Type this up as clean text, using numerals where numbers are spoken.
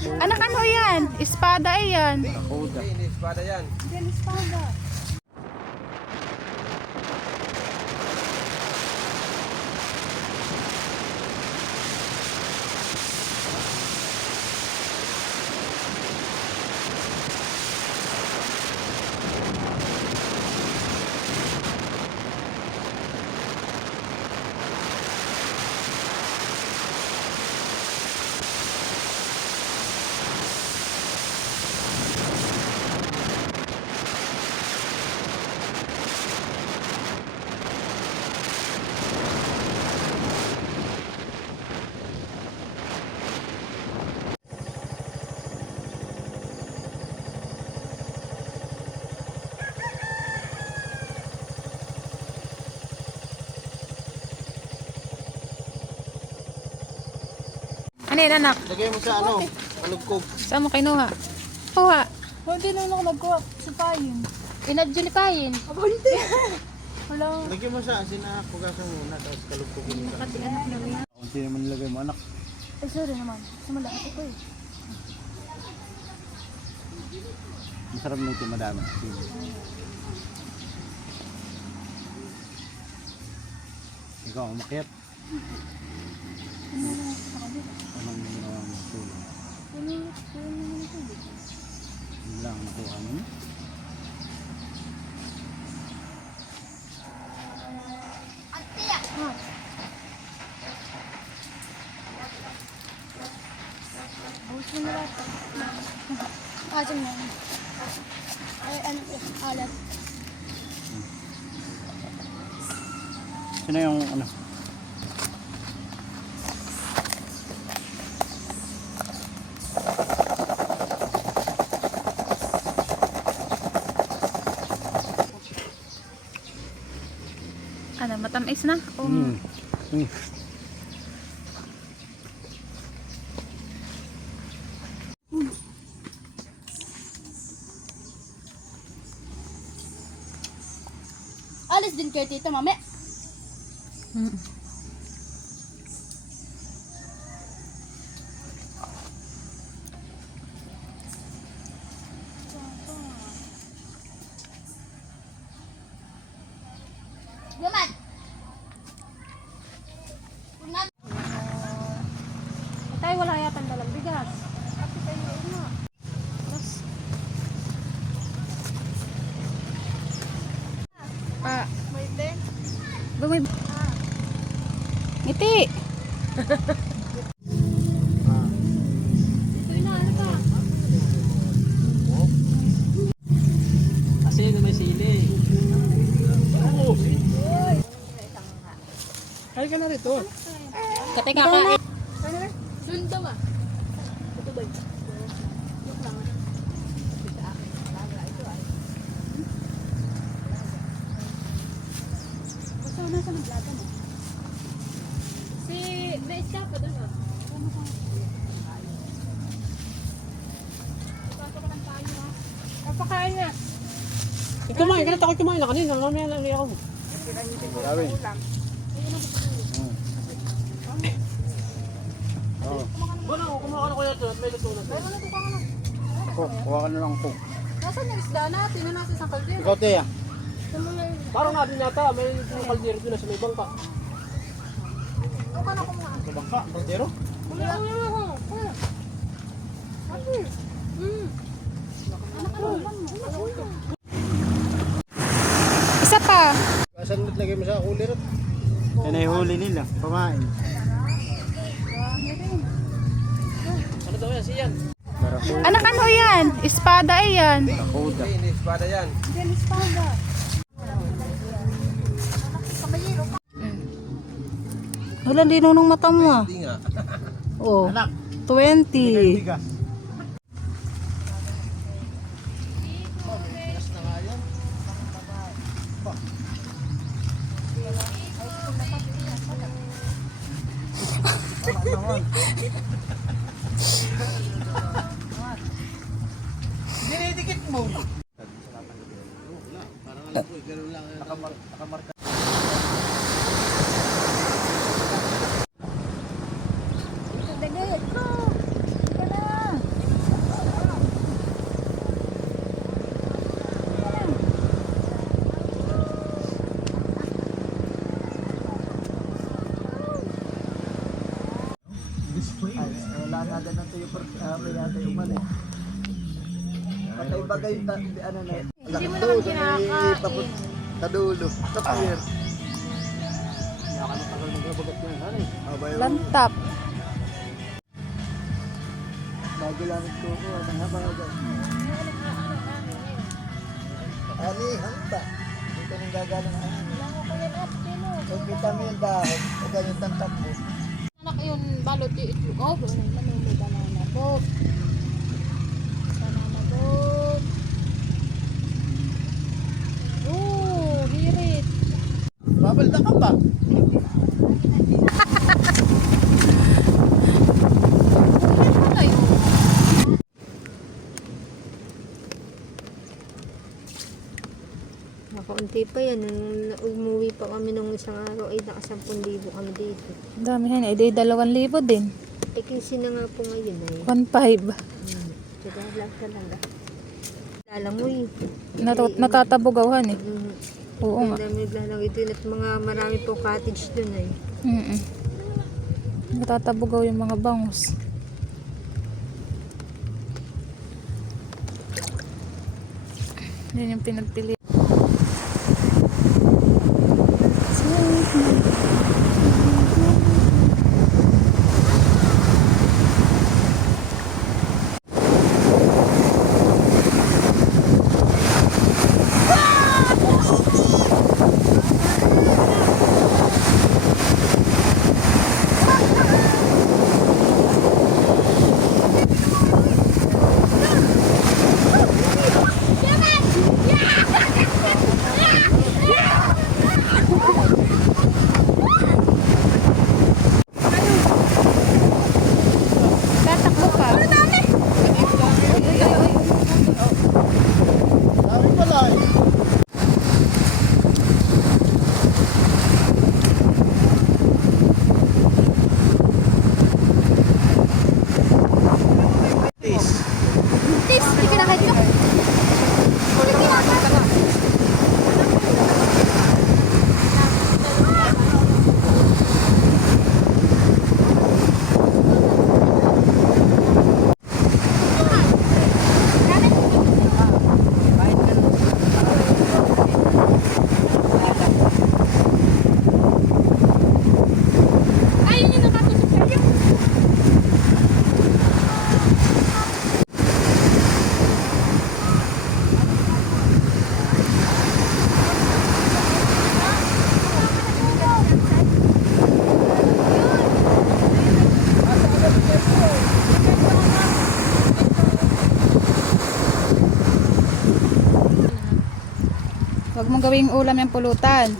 Anak, ano yan? Espada yan. Nakuda. Hindi, espada yan. Yan, espada. Ano yan, anak? Lagay mo sa ano, alugkog. Saan mo kinuha? Kuha. Hindi naman ako nagkuha sa payin. Inadjulipayin. Aba, hindi. Wala. Lagay mo sa sinapugasan muna, tapos kalugkogin mo. Pati anak na yan. Kunti naman nilagay mo, anak. Ay, sorry naman. Sumala ako eh. Masarap na ito, madami. Ikaw, umakyat. Anong ginawa mo sa tulong? Hindi lang nakuha mo. Bawis mo na lahat. Asin na. Ay, ano, alat. Sino yung ano? Ano, matamis na? Hmm. Alis din kayo tita, mami. Gaman. Tay, wala yata dalang bigas. Pa. May din. Bumib. Ngiti. Kasi na may sili. Ay ka na rito. Katay kakain. Sundo ba? Ito ba? Joke lang. Basta nasa naglaga mo. Si na-escape pa doon ah. Kapakain na. Kumain ka na, takot kumain na kanina. Mamaya lang ako. Grabe. Oo. Bueno, kumuha ka na kuya ito at may luto na. Ako, kuha ka na lang ko. Nasaan yung isda natin? Ano natin sa kaldero? Ikaw, Teya. Parang natin yata, may kaldero doon na sa may bangka. O ka na kumuha. Sa bangka, kaldero. Wala. Wala. Ate. Anak ka naman mo. Isa pa. Saan mo lagay mo sa cooler? Yan ay huli nila, pamain. Ano daw yan, siyan? Barakuda. Anak, ano yan? Espada yan. Nakuda. Hindi, espada yan. Diyan espada. Kabayero pa. Wala din nung mata mo ah. Hindi nga. Oh, Anak, 20. bigas. Dinidikit mo. Nakamarka. Dagay ko. Ika na. Hindi mo naman kinakain. Kadulo. Kapir. Nakakatagal magbabagat yan. Ano eh? Lantap. Bago lang ito ko. Ang habang agad. Ani, handa. Ito nang gagalang ani. Kung kita mo yung dahon, o ganyan ang takbo. Anak yun, balot yung itlog. Oh, bro, nanay banana boat. Banana boat. Oh, hirit. Babalda ka pa. Ano yun? Nakaunti pa yan. Nung umuwi pa kami nung isang araw ay naka 10,000 kami dito. Ang dami yan. Eh, di 2,000 din. Eh 15 na nga po ngayon ay. 1,500. Tsaka lang talaga. Lalangoy. Natatabugawan eh. Oo nga. Ang dami naglalangoy din at marami po cottage dun ay. Natatabugaw yung mga bangus. Yan yung pinagpili. Tatakbo pa. Sabi pala eh. Tis, hindi kinakait ko. Ayun yung nakatusok sa'yo. Huwag mong gawing ulam yung pulutan.